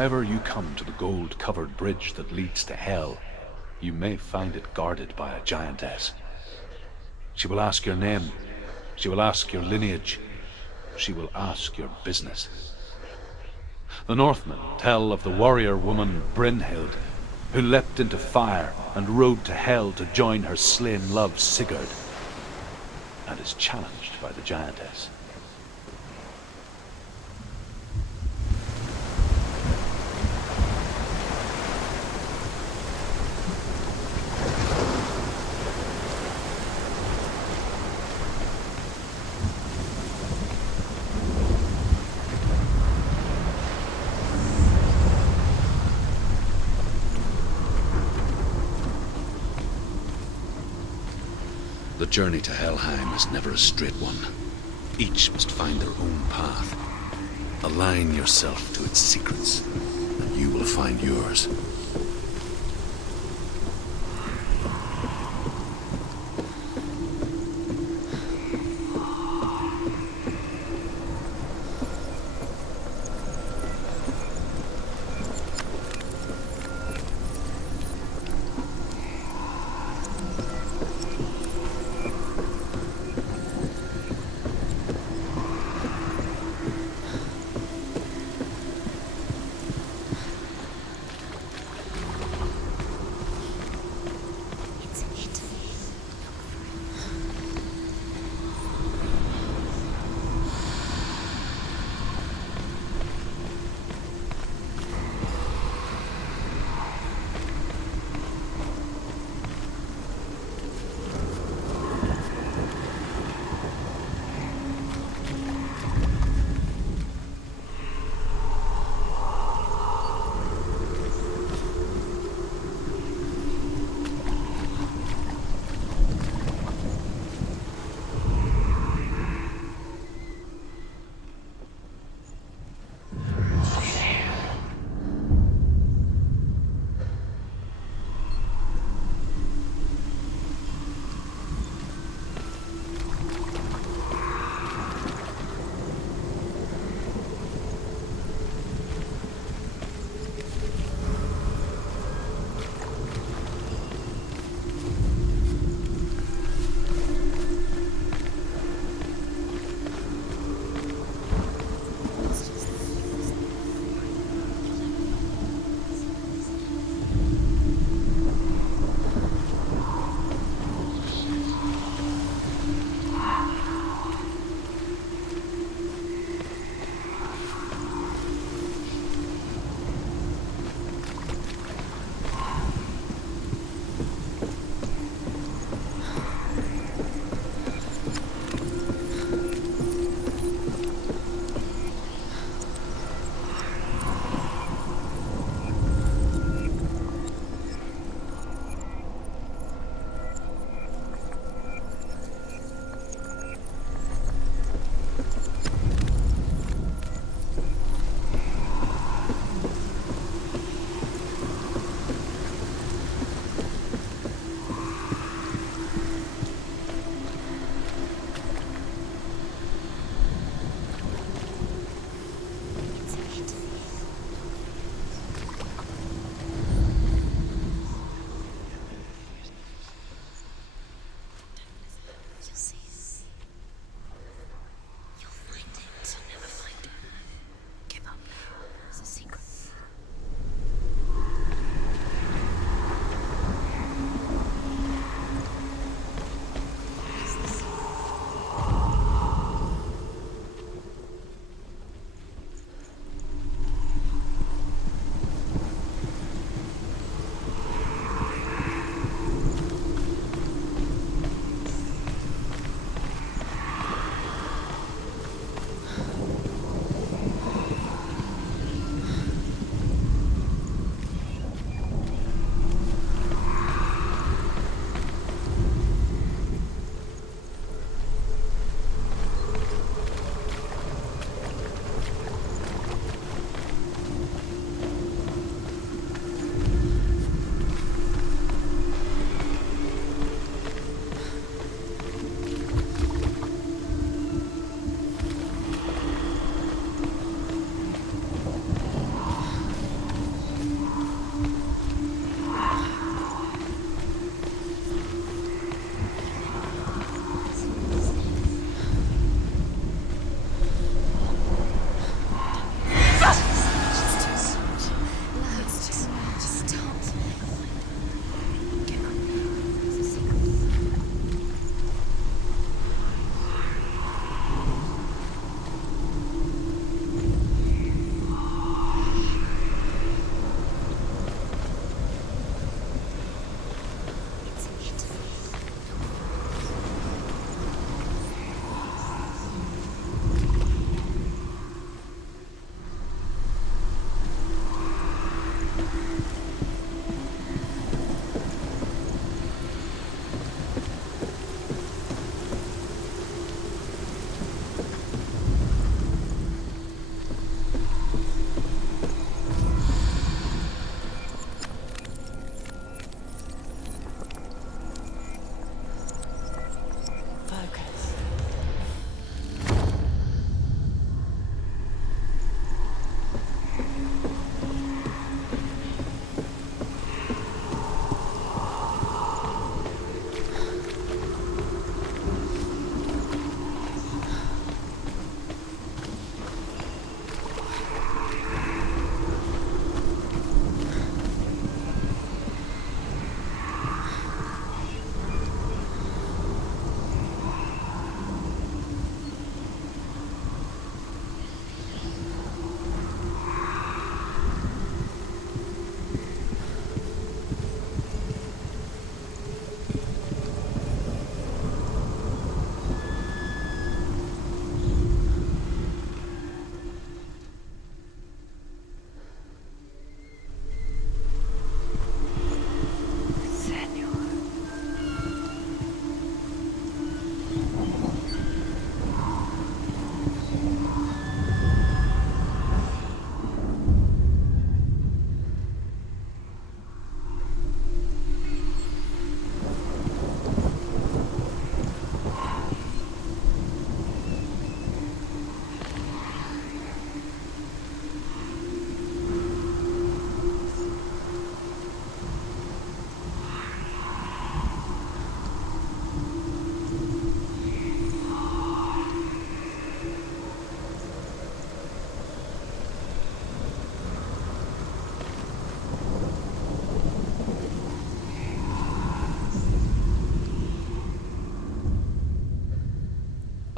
ever you come to the gold-covered bridge that leads to Hell, you may find it guarded by a giantess. She will ask your name. She will ask your lineage. She will ask your business. The Northmen tell of the warrior woman Brynhild, who leapt into fire and rode to Hell to join her slain love Sigurd, and is challenged by the giantess. The journey to Helheim is never a straight one. Each must find their own path. Align yourself to its secrets, and you will find yours.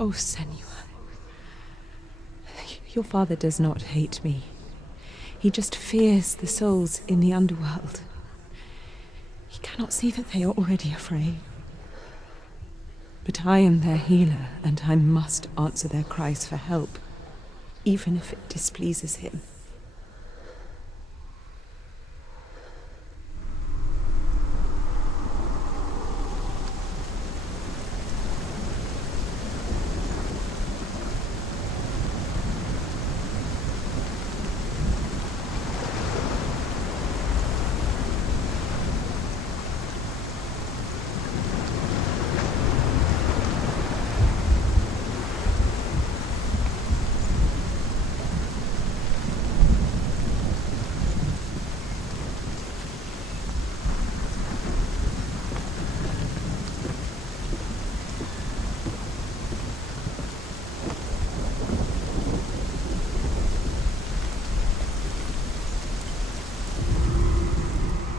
Oh, Senua. Your father does not hate me. He just fears the souls in the underworld. He cannot see that they are already afraid. But I am their healer, and I must answer their cries for help, even if it displeases him.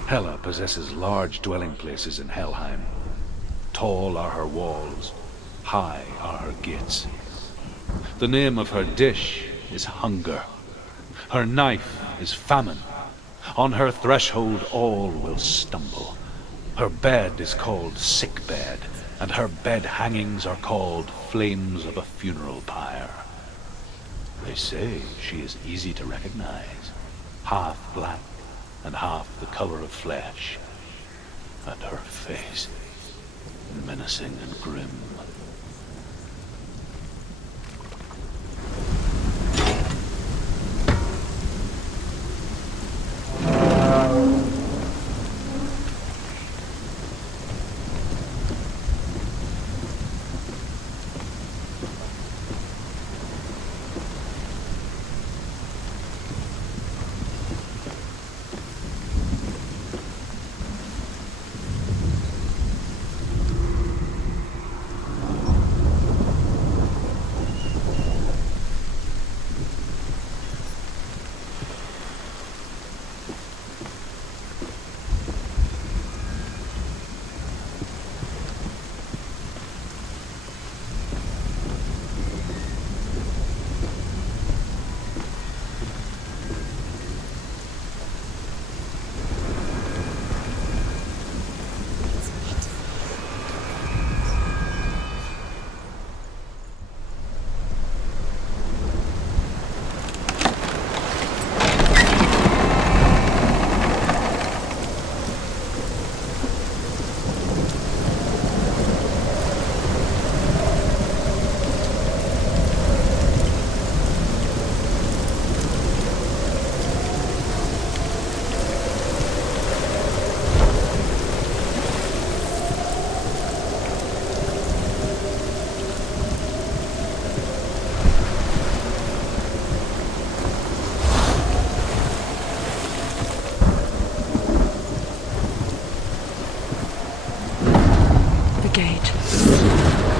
Hela possesses large dwelling places in Helheim. Tall are her walls, high are her gates. The name of her dish is hunger. Her knife is famine. On her threshold all will stumble. Her bed is called sick bed, and her bed hangings are called flames of a funeral pyre. They say she is easy to recognize, half black and half the color of flesh, and her face menacing and grim.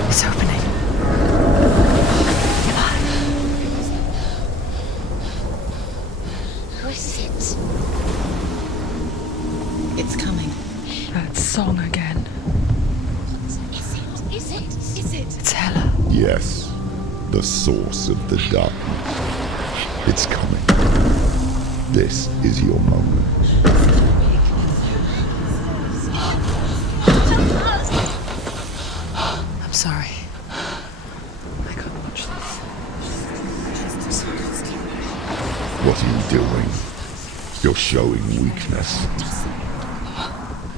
It's opening. Who is it? It's coming. That song again. Is it? It's Hela. Yes, the source of the darkness. It's coming. This is your moment. I'm sorry. I can't watch this. What are you doing? You're showing weakness.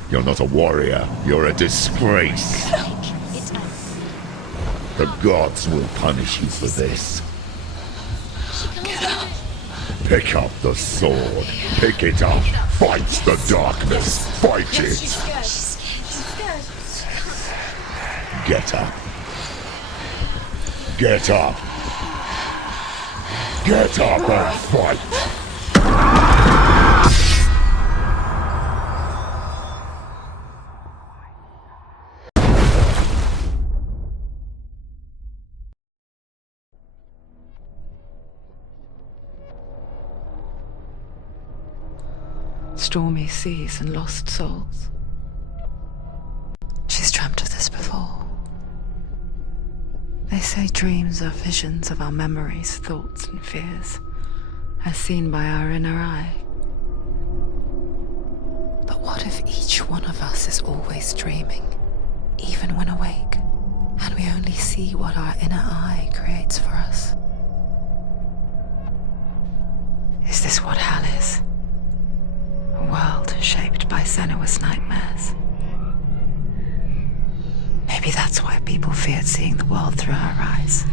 You're not a warrior. You're a disgrace. The gods will punish you for this. Pick up the sword. Pick it up. Fight the darkness. Fight it. Get up. Get up. Get up and fight. Stormy seas and lost souls. She's dreamt of this before. They say dreams are visions of our memories, thoughts, and fears, as seen by our inner eye. But what if each one of us is always dreaming, even when awake, and we only see what our inner eye creates for us? Is this what hell is? A world shaped by Senua's nightmares? Maybe that's why people feared seeing the world through her eyes.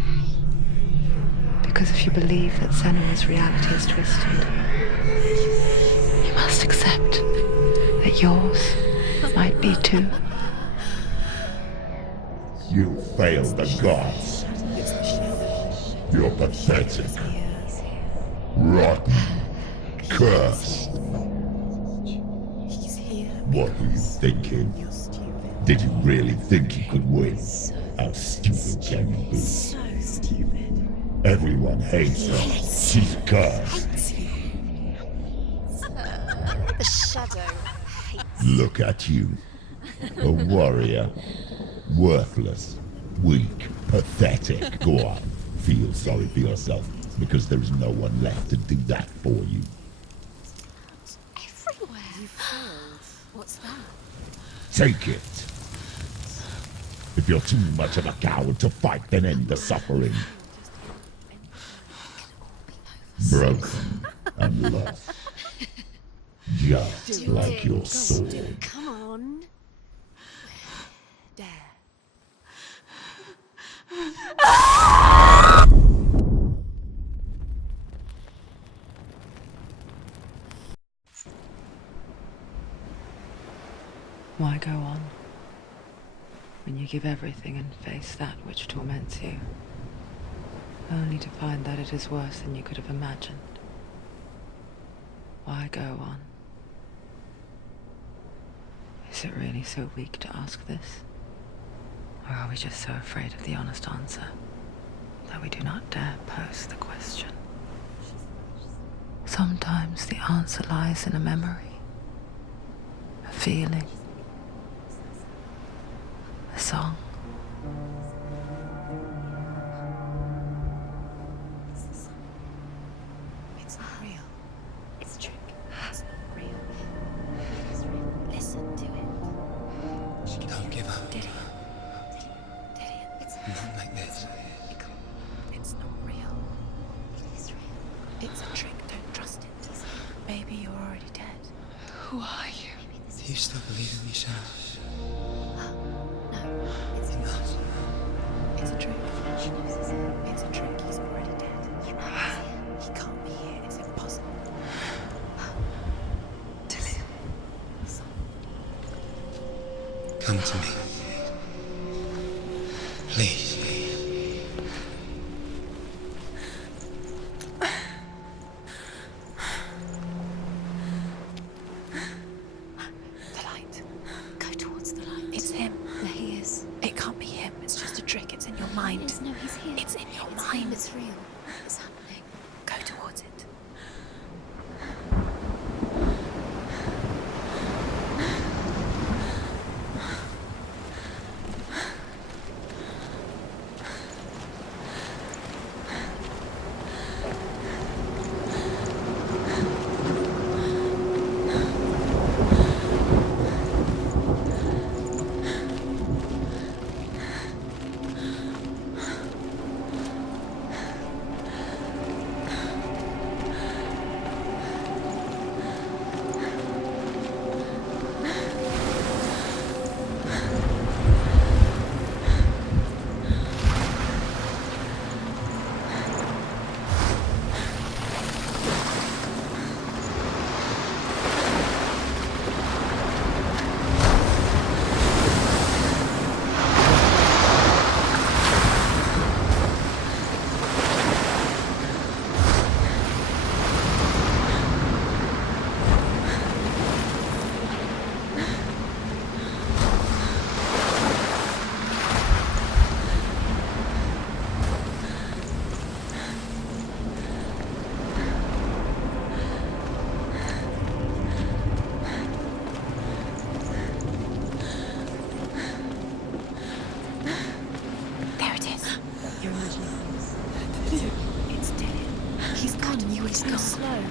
Because if you believe that Senua's reality is twisted, you must accept that yours might be too. You failed the gods. You're pathetic. Rotten. Cursed. What were you thinking? Did you really think you could win? How stupid can you be? So stupid. Everyone hates her. She's cursed. The shadow hates. Look at you. A warrior. Worthless. Weak. Pathetic. Go on. Feel sorry for yourself, because there is no one left to do that for you. Everywhere. You failed. What's that? Take it. If you're too much of a coward to fight, then end the suffering. Broken and lost. Just like your sword. Come on. Dare. Why go on when you give everything and face that which torments you, only to find that it is worse than you could have imagined? Why go on? Is it really so weak to ask this? Or are we just so afraid of the honest answer that we do not dare pose the question? Sometimes the answer lies in a memory, a feeling, a song. It's not real. It's a trick. It's not real. It is real. Listen to it. Don't give up. Did it? It's Not like this. It's not real. It is real. It's a trick. Don't trust it. Baby, you're already dead. Who are you? Do you still believe in yourself? No, it's not. It's a trick. She knows it's him. It's a trick. He's already dead. You know he's here. He can't be here. It's impossible. Dillian. Come to me. Please. The light. Go towards the light. It's him. There he is. It can't be him. It's just a trick. It's in your mind. No, he's here. It's in your It's mind. him, it's real. It's happening. Go towards it. He's gone. Slow.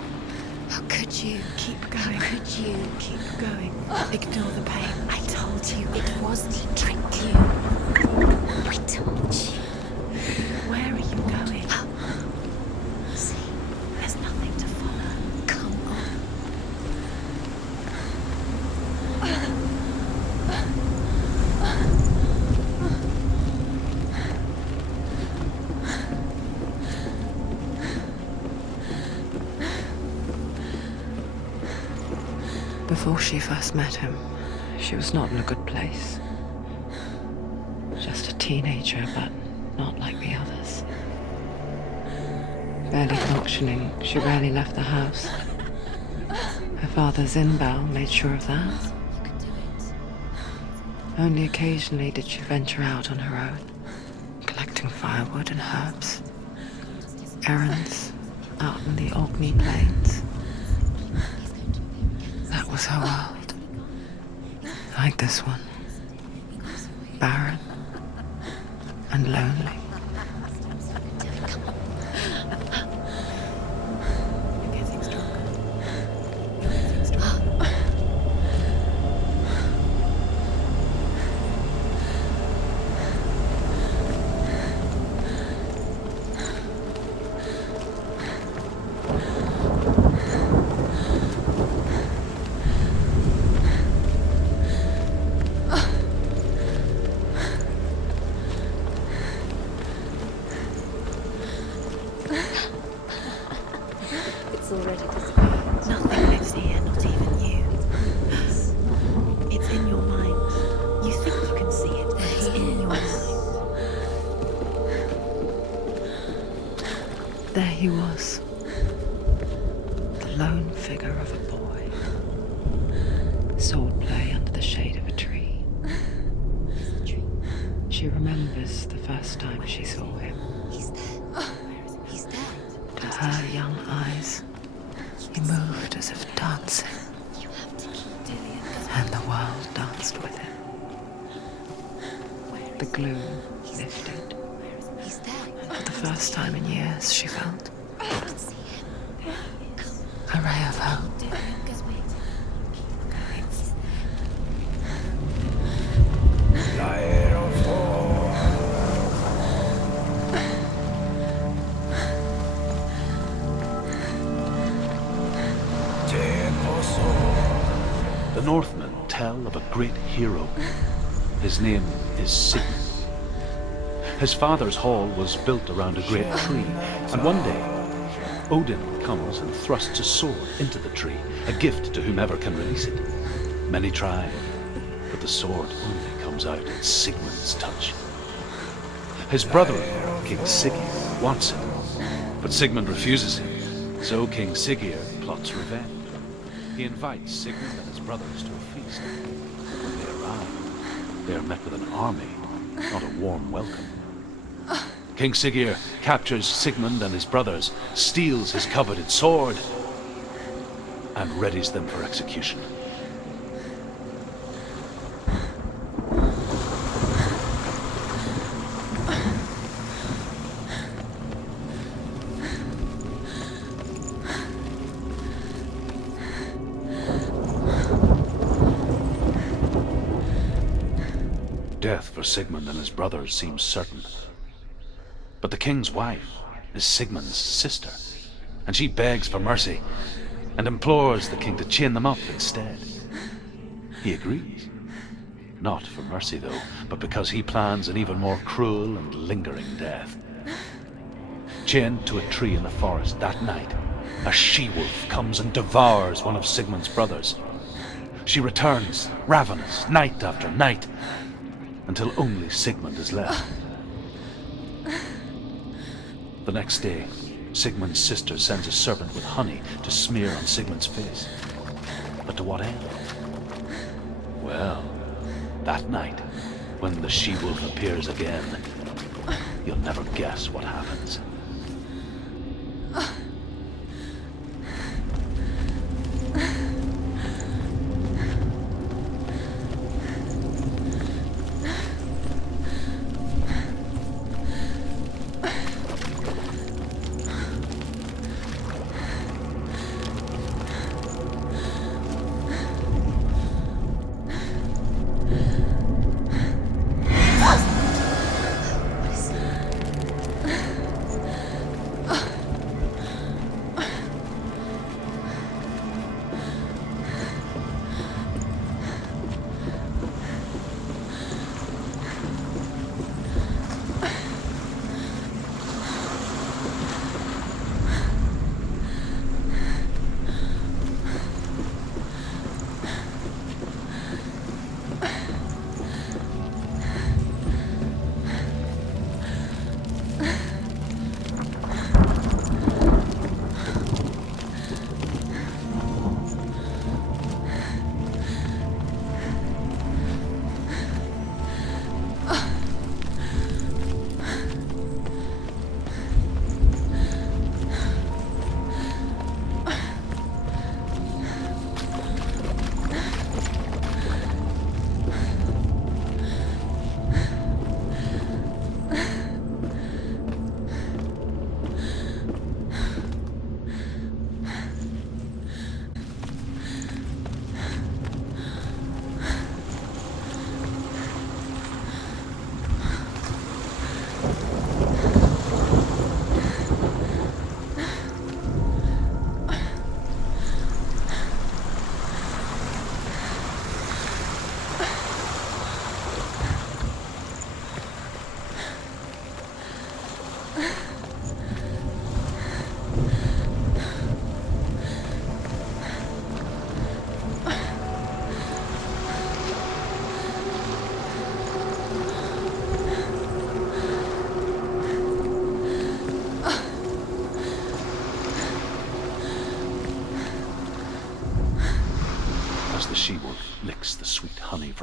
How could you keep going? How could you keep going? Ignore the pain. I told you it wasn't a trick. You. I told you. Where are you going? See, there's nothing to follow. Come on. Before she first met him, she was not in a good place. Just a teenager, but not like the others. Barely functioning, she rarely left the house. Her father's in-bow made sure of that. Only occasionally did she venture out on her own, collecting firewood and herbs. Errands out in the Orkney Plains. That was her world. Like this one. Barren and lonely. Already disappeared. Nothing lives here, not even you. It's in your mind. You think you can see it, but it's in your mind. There he was. The lone figure of a boy. Swordplay under the shade of a tree. She remembers the first time she saw him. He's there. He's there. To her young eyes, he moved as if dancing, You have to keep doing it. and the world danced with him. The gloom lifted. He's there. For the first time in years, she felt I can see him. a ray of hope. Because wait. The Northmen tell of a great hero. His name is Sigmund. His father's hall was built around a great tree, and one day, Odin comes and thrusts a sword into the tree, a gift to whomever can release it. Many try, but the sword only comes out at Sigmund's touch. His brother-in-law, King Sigurd, wants it, but Sigmund refuses him, so King Sigurd plots revenge. He invites Sigmund and his brothers to a feast. When they arrive, they are met with an army, not a warm welcome. King Sigurd captures Sigmund and his brothers, steals his coveted sword, and readies them for execution. Death for Sigmund and his brothers seems certain. But the king's wife is Sigmund's sister, and she begs for mercy and implores the king to chain them up instead. He agrees. Not for mercy, though, but because he plans an even more cruel and lingering death. Chained to a tree in the forest that night, a she-wolf comes and devours one of Sigmund's brothers. She returns, ravenous, night after night, until only Sigmund is left. The next day, Sigmund's sister sends a servant with honey to smear on Sigmund's face. But to what end? Well, that night, when the she-wolf appears again, you'll never guess what happens.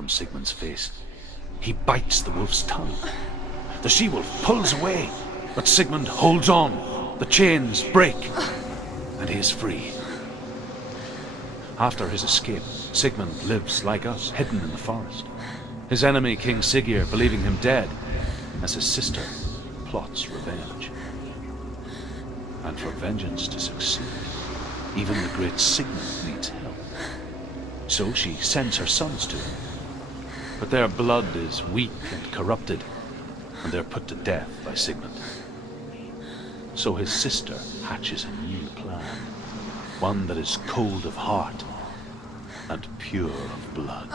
from Sigmund's face. He bites the wolf's tongue. The she-wolf pulls away, but Sigmund holds on. The chains break, and he is free. After his escape, Sigmund lives like us, hidden in the forest. His enemy, King Siggeir, believing him dead, as his sister plots revenge. And for vengeance to succeed, even the great Sigmund needs help. So she sends her sons to him. But their blood is weak and corrupted, and they're put to death by Sigmund. So his sister hatches a new plan, one that is cold of heart and pure of blood.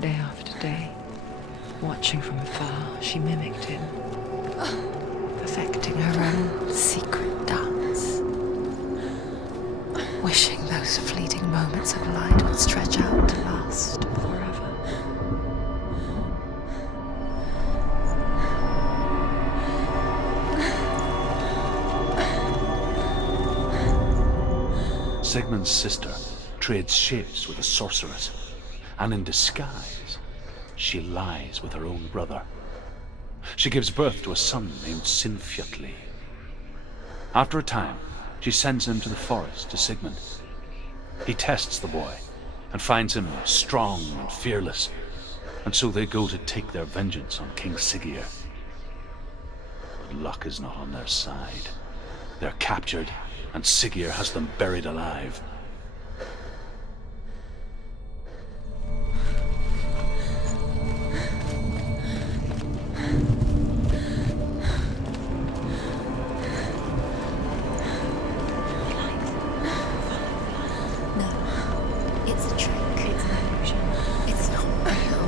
Day after day, watching from afar, she mimicked him, perfecting her own secret dance, wishing those fleeting moments of light would stretch out to last forever. Sigmund's sister trades shapes with a sorceress, and in disguise, she lies with her own brother. She gives birth to a son named Sinfjotli. After a time, she sends him to the forest to Sigmund. He tests the boy and finds him strong and fearless, and so they go to take their vengeance on King Siggeir. But luck is not on their side. They're captured, and Siggeir has them buried alive. It's a trick. It's an illusion. It's not real.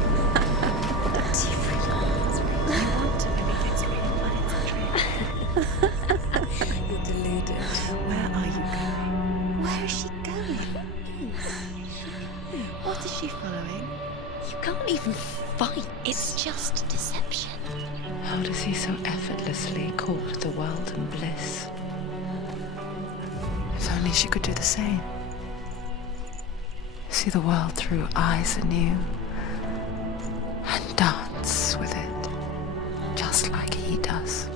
Don't you realize? You want to believe it's real, but it's a trick. You're deluded. Where are you going? Where is she going? What is she following? You can't even fight. It's just deception. How does he so effortlessly court the world and bliss? If only she could do the same. See the world through eyes anew and dance with it, just like he does.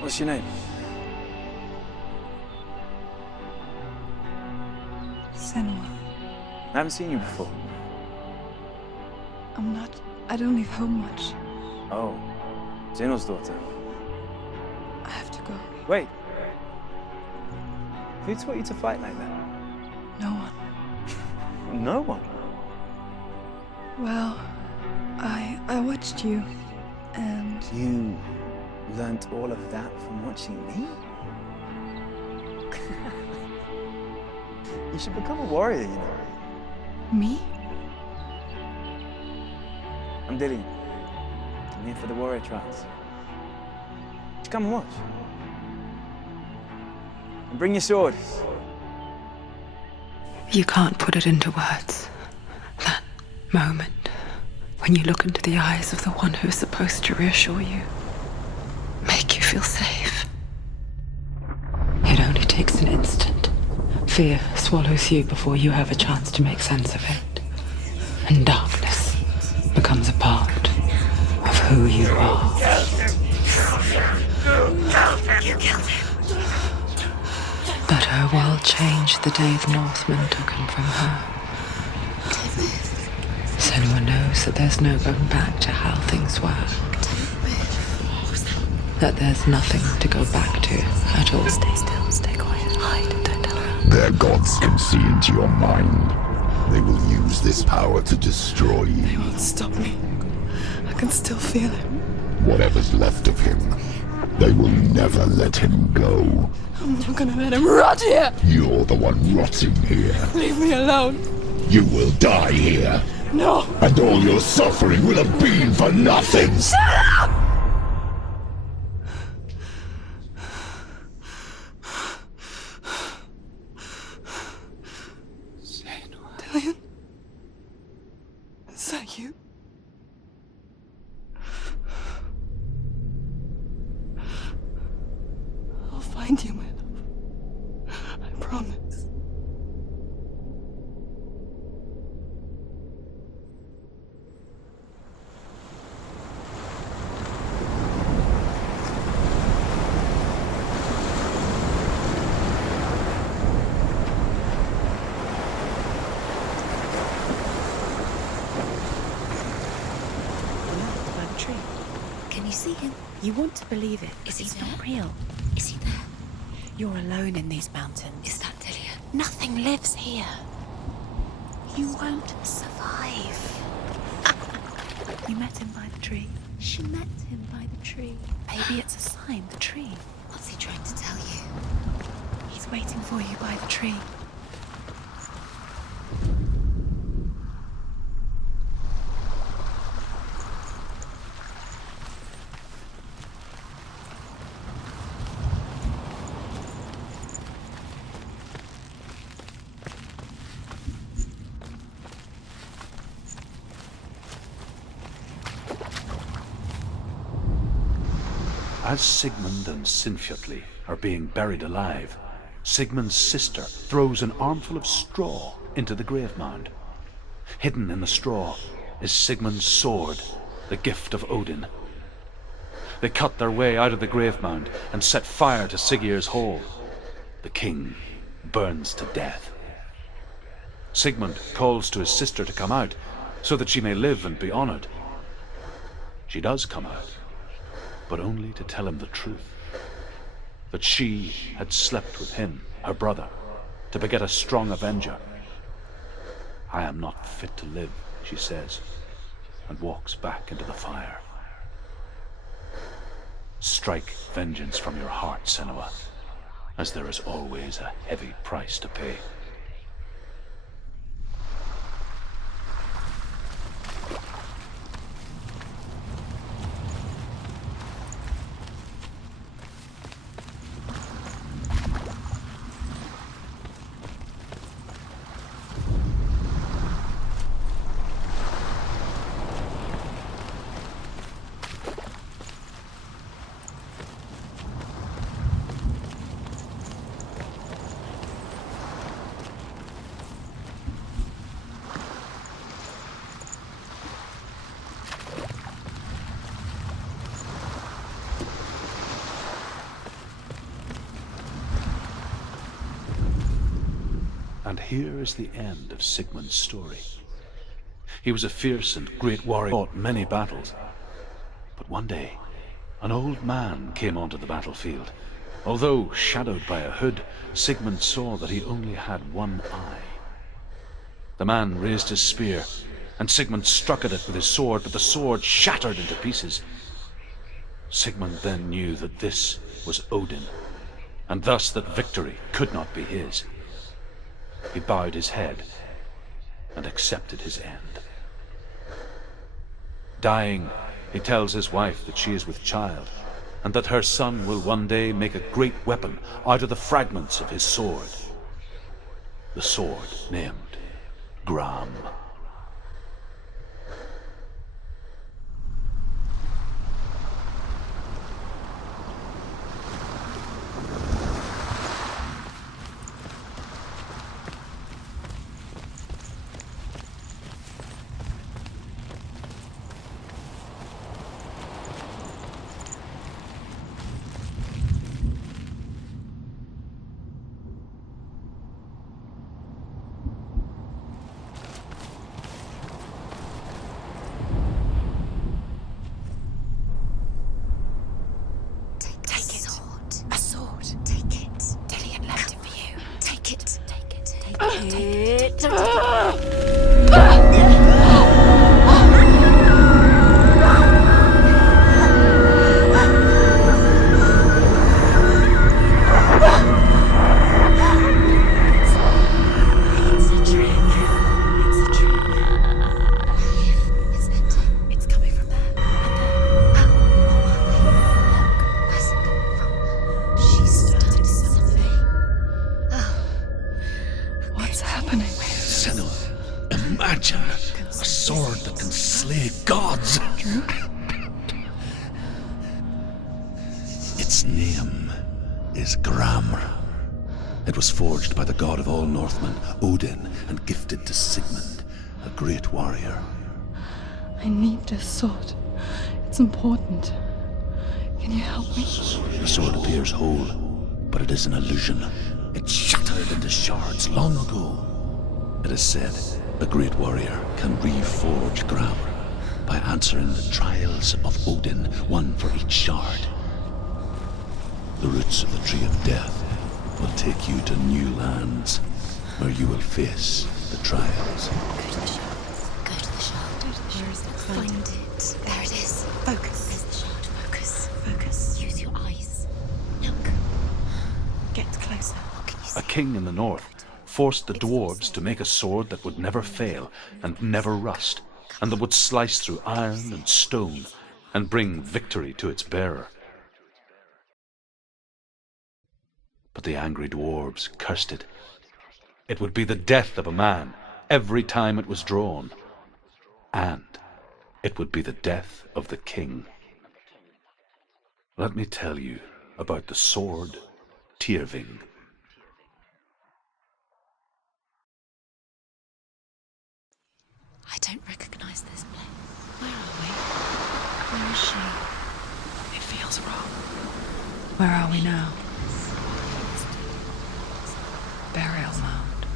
What's your name? Senua. I haven't seen you before. I don't leave home much. Oh, Zeno's daughter. I have to go. Wait. Who taught you to fight like that? No one. No one. Well, I watched you, and You Learned all of that from watching me? You should become a warrior, you know. Me? I'm Dillian. I'm here for the warrior trials. Just come and watch. And bring your sword. You can't put it into words. That moment when you look into the eyes of the one who is supposed to reassure you, make you feel safe. It only takes an instant. Fear swallows you before you have a chance to make sense of it. And darkness becomes a part of who you are. You killed him. But her world changed the day the Northmen took him from her. Senua knows that there's no going back to how things were. That there's nothing to go back to at all. Stay still, stay quiet, hide, don't tell her. Their gods can see into your mind. They will use this power to destroy They you. won't stop me. I can still feel him. Whatever's left of him, they will never let him go. I'm not gonna let him rot here. You're the one rotting here. Leave me alone. You will die here. No. And all your suffering will have been for nothing. Shut up! Dillian? Is that you? I'll find you, my love. I promise. By the tree. Can you see him? You want to believe it. Is he not real? Is he there? You're alone in these mountains. Is that Dillian? Nothing lives here. You won't survive. You met him by the tree. She met him by the tree. Maybe it's a sign, the tree. What's he trying to tell you? He's waiting for you by the tree. As Sigmund and Sinfjotli are being buried alive, Sigmund's sister throws an armful of straw into the grave mound. Hidden in the straw is Sigmund's sword, the gift of Odin. They cut their way out of the grave mound and set fire to Siggeir's hall. The king burns to death. Sigmund calls to his sister to come out so that she may live and be honored. She does come out, but only to tell him the truth. That she had slept with him, her brother, to beget a strong avenger. I am not fit to live, she says, and walks back into the fire. Strike vengeance from your heart, Senua, as there is always a heavy price to pay. And here is the end of Sigmund's story. He was a fierce and great warrior, fought many battles. But one day, an old man came onto the battlefield. Although shadowed by a hood, Sigmund saw that he only had one eye. The man raised his spear, and Sigmund struck at it with his sword, but the sword shattered into pieces. Sigmund then knew that this was Odin, and thus that victory could not be his. He bowed his head and accepted his end. Dying, he tells his wife that she is with child, and that her son will one day make a great weapon out of the fragments of his sword. The sword named Gram. Its name is Gram. It was forged by the god of all Northmen, Odin, and gifted to Sigmund, a great warrior. I need this sword. It's important. Can you help me? The sword appears whole, but it is an illusion. It shattered into shards long ago. It is said a great warrior can reforge Gram by answering the trials of Odin, one for each shard. The roots of the Tree of Death will take you to new lands, where you will face the trials. Go to the shard. Go to the shard. Where is it? Find it. There it is. Focus. There's the shard. Focus. Focus. Use your eyes. Look. Get closer. What can you see? A king in the north forced the dwarves to make a sword that would never fail and never rust, and that would slice through iron and stone and bring victory to its bearer. But the angry dwarves cursed it. It would be the death of a man every time it was drawn, and it would be the death of the king. Let me tell you about the sword Tyrving. I don't recognize this place. Where are we? Where is she? It feels wrong. Where are we now? Burial mound.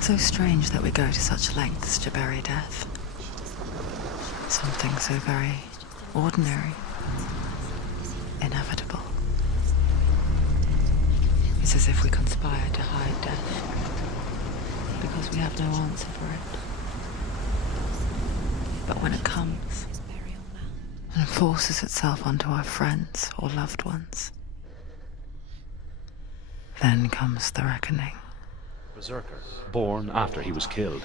So strange that we go to such lengths to bury death. Something so very ordinary, inevitable. It's as if we conspire to hide death, because we have no answer for it. But when it comes and forces itself onto our friends or loved ones, then comes the reckoning. Berserker, born after he was killed.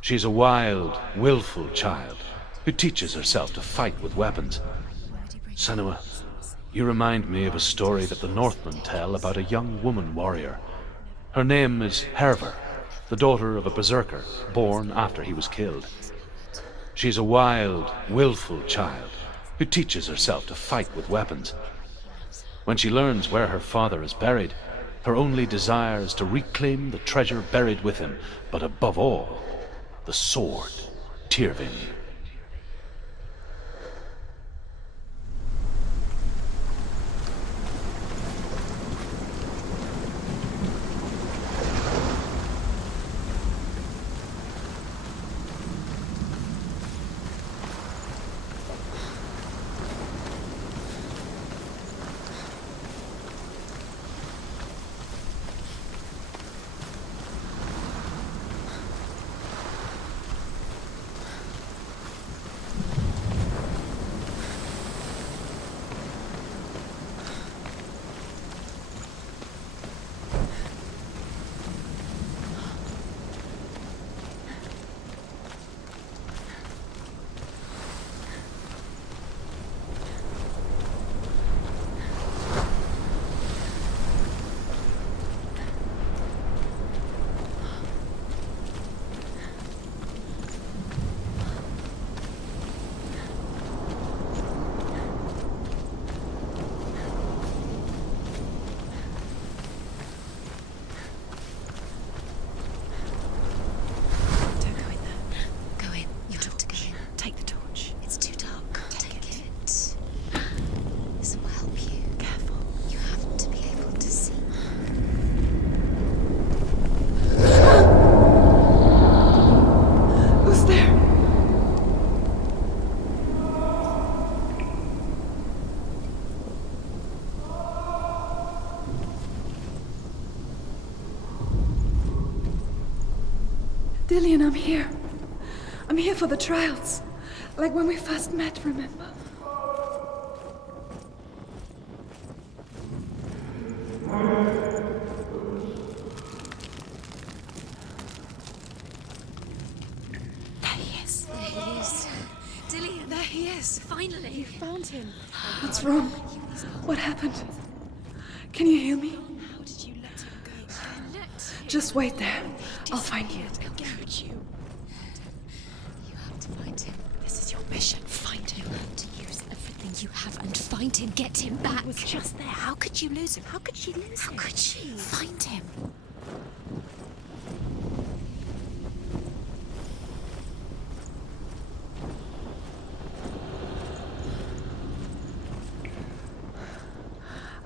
She's a wild, willful child who teaches herself to fight with weapons. Senua, you remind me of a story that the Northmen tell about a young woman warrior. Her name is Hervor, the daughter of a berserker born after he was killed. She's a wild, willful child who teaches herself to fight with weapons. When she learns where her father is buried, her only desire is to reclaim the treasure buried with him, but above all, the sword Tyrving. Dillian, I'm here. I'm here for the trials. Like when we first met, remember? There he is. There he is. Dillian, there he is. Finally. You found him. What's wrong? What happened? Can you hear me? How did you let him go? Just wait there. I'll find you. How could you? You have to find him. This is your mission. Find him. You have to use everything you have and find him. Get him back. He was just there. How could you lose him? How could she lose him? How could she? Find him.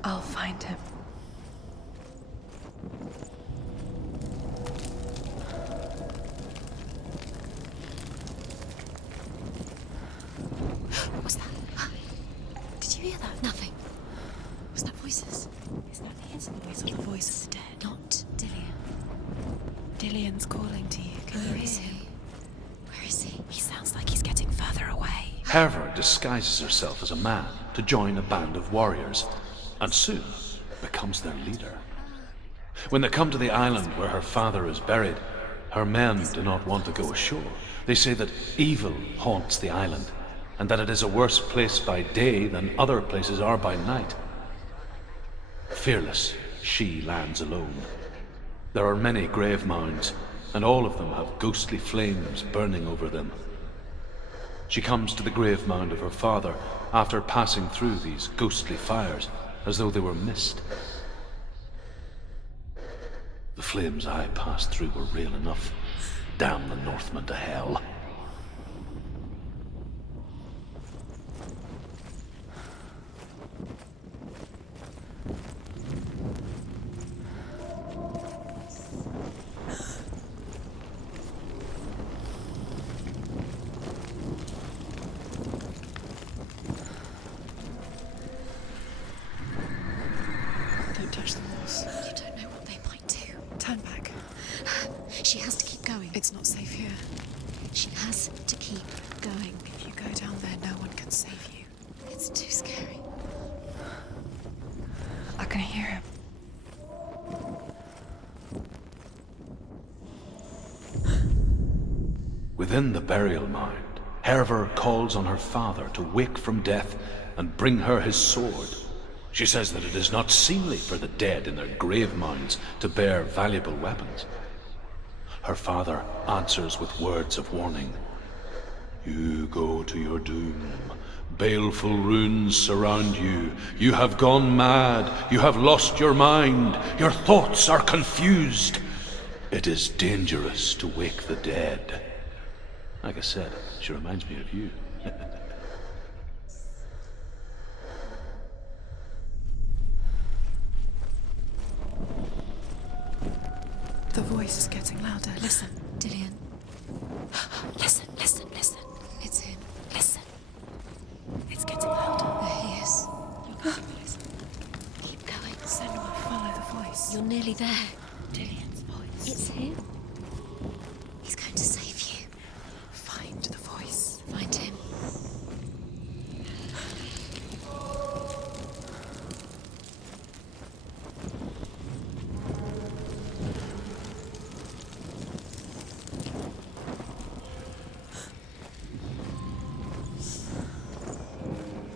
I'll find him. What was that? Did you hear that? Nothing. Was that voices? Is that his voice or the voice of the dead? Not Dillian. Dillian's calling to you. Can you hear him? Where is he? He sounds like he's getting further away. Herva disguises herself as a man to join a band of warriors, and soon becomes their leader. When they come to the island where her father is buried, her men do not want to go ashore. They say that evil haunts the island, and that it is a worse place by day than other places are by night. Fearless, she lands alone. There are many grave mounds, and all of them have ghostly flames burning over them. She comes to the grave mound of her father after passing through these ghostly fires, as though they were mist. The flames I passed through were real enough. Damn the Northmen to hell. Don't touch the walls. You don't know what they might do. Turn back. She has to keep going. It's not safe here. She has to keep going. If you go down there, no one can save you. It's too scary. I can hear him. Within the burial mound, Herva calls on her father to wake from death and bring her his sword. She says that it is not seemly for the dead in their grave mounds to bear valuable weapons. Her father answers with words of warning. You go to your doom. Baleful runes surround you. You have gone mad. You have lost your mind. Your thoughts are confused. It is dangerous to wake the dead. Like I said, she reminds me of you. The voice is getting louder. Listen, Dillian. Listen, listen, listen. It's him. Listen. It's getting louder. There he is. Listen. Keep going. Senua, follow the voice. You're nearly there. Dillian's voice. It's him. He's going to save you. Find the voice. Find him.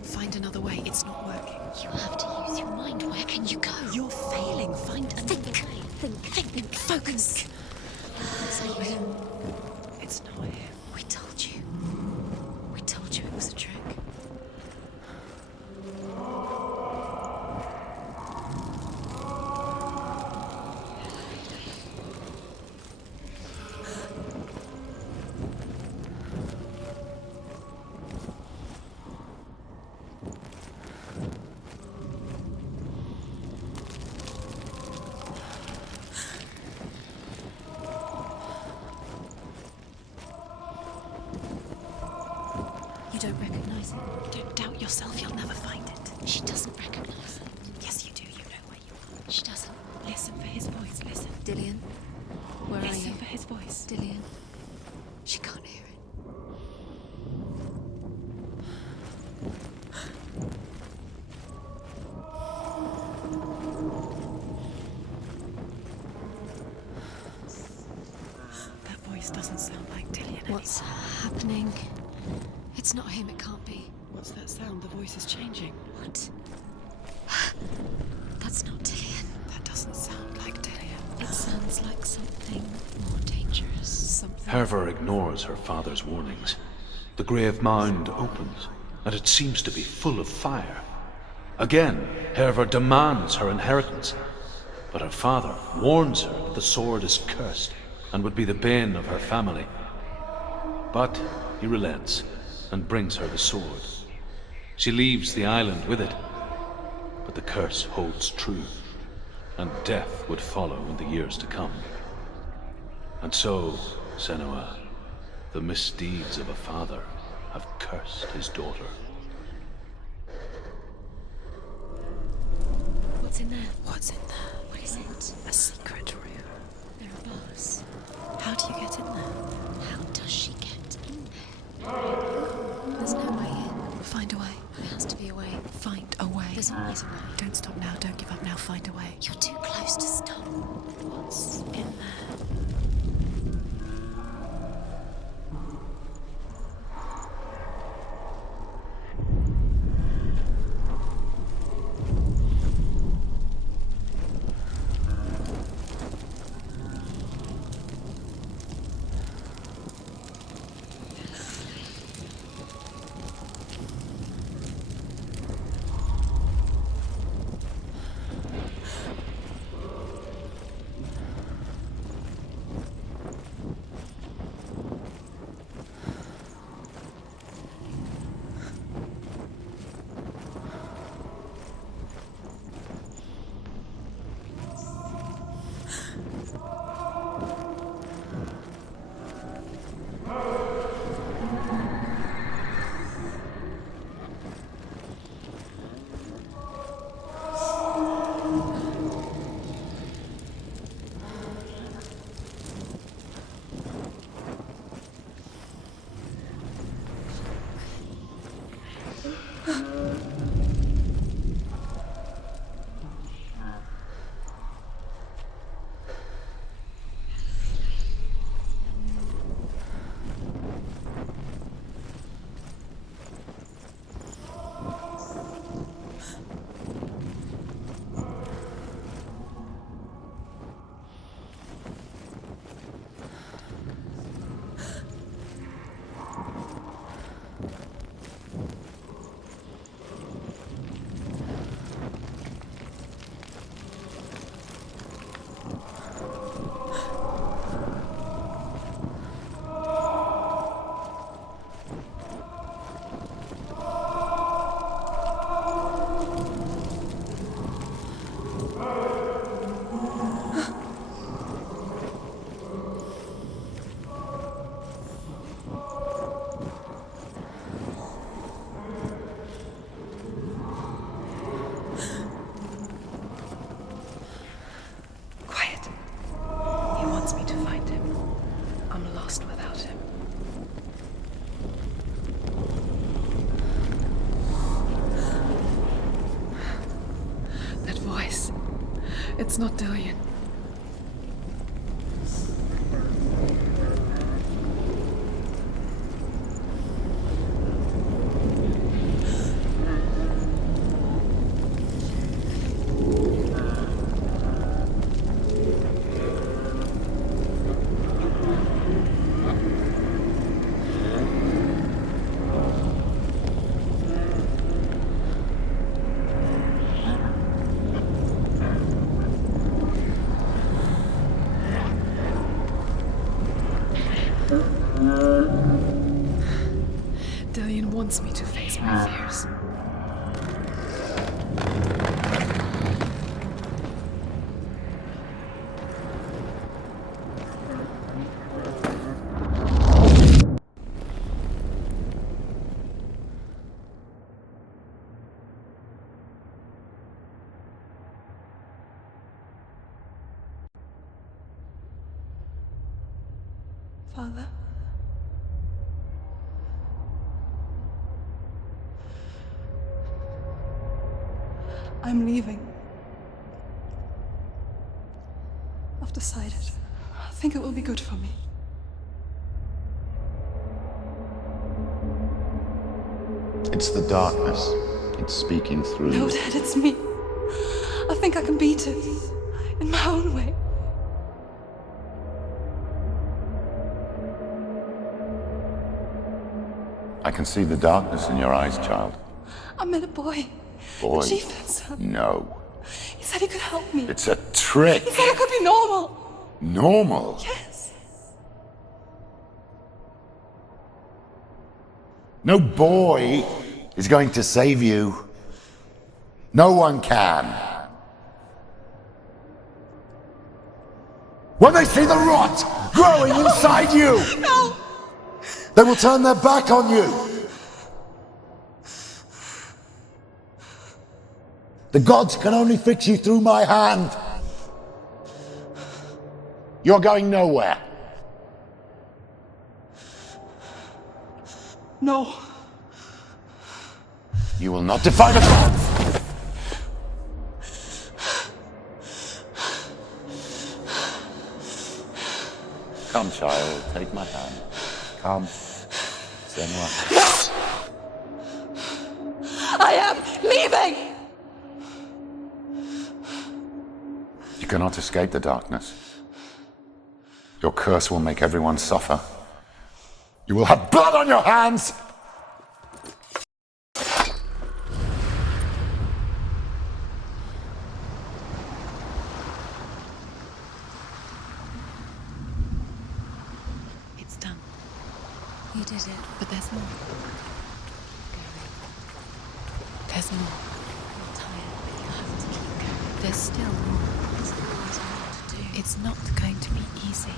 Find another way. It's not working. You have to use your mind. Where can you go? You're failing. Find another way. Think. Focus. It's not him. It's not him. We told you. We told you it was a trick. You don't recognize it. Don't doubt yourself, you'll never find it. She doesn't recognize it. Yes, you do. You know where you are. She doesn't. Listen for his voice. Listen. Dillian, where are you? Listen for his voice. Dillian. She can't hear it. That voice doesn't sound like Dillian. What's happening? It's not him, it can't be. What's that sound? The voice is changing. What? That's not Dillian. That doesn't sound like Dillian. It sounds like something more dangerous. Something. Herver ignores her father's warnings. The grave mound opens, and it seems to be full of fire. Again, Herver demands her inheritance, but her father warns her that the sword is cursed and would be the bane of her family. But he relents and brings her the sword. She leaves the island with it, but the curse holds true, and death would follow in the years to come. And so, Senua, the misdeeds of a father have cursed his daughter. What's in there? What's in there? What is it? A secret room. There are bars. How do you get in there? How does she get in there? There's no way in. Find a way. There has to be a way. Find a way. There's always a way. Don't stop now. Don't give up now. Find a way. You're too close to stop. What's in there? It's not Dillian. Dillian wants me to face my fears. Father? I'm leaving. I've decided. I think it will be good for me. It's the darkness. It's speaking through No, you. Dad, it's me. I think I can beat it. In my own way. I can see the darkness in your eyes, child. I met a boy. Boy. The chieftain's son. No. He said he could help me. It's a trick. He said I could be normal. Normal. Yes. No boy is going to save you. No one can. When they see the rot growing inside you, No! they will turn their back on you. The gods can only fix you through my hand. You're going nowhere. No. You will not defy the gods. Come, child, take my hand. Come. Senua. I am leaving! You cannot escape the darkness. Your curse will make everyone suffer. You will have blood on your hands! It's done. You did it, but there's more. There's more. You're tired, but you have to keep going. There's still more. There's always more to do. It's not going to be easy.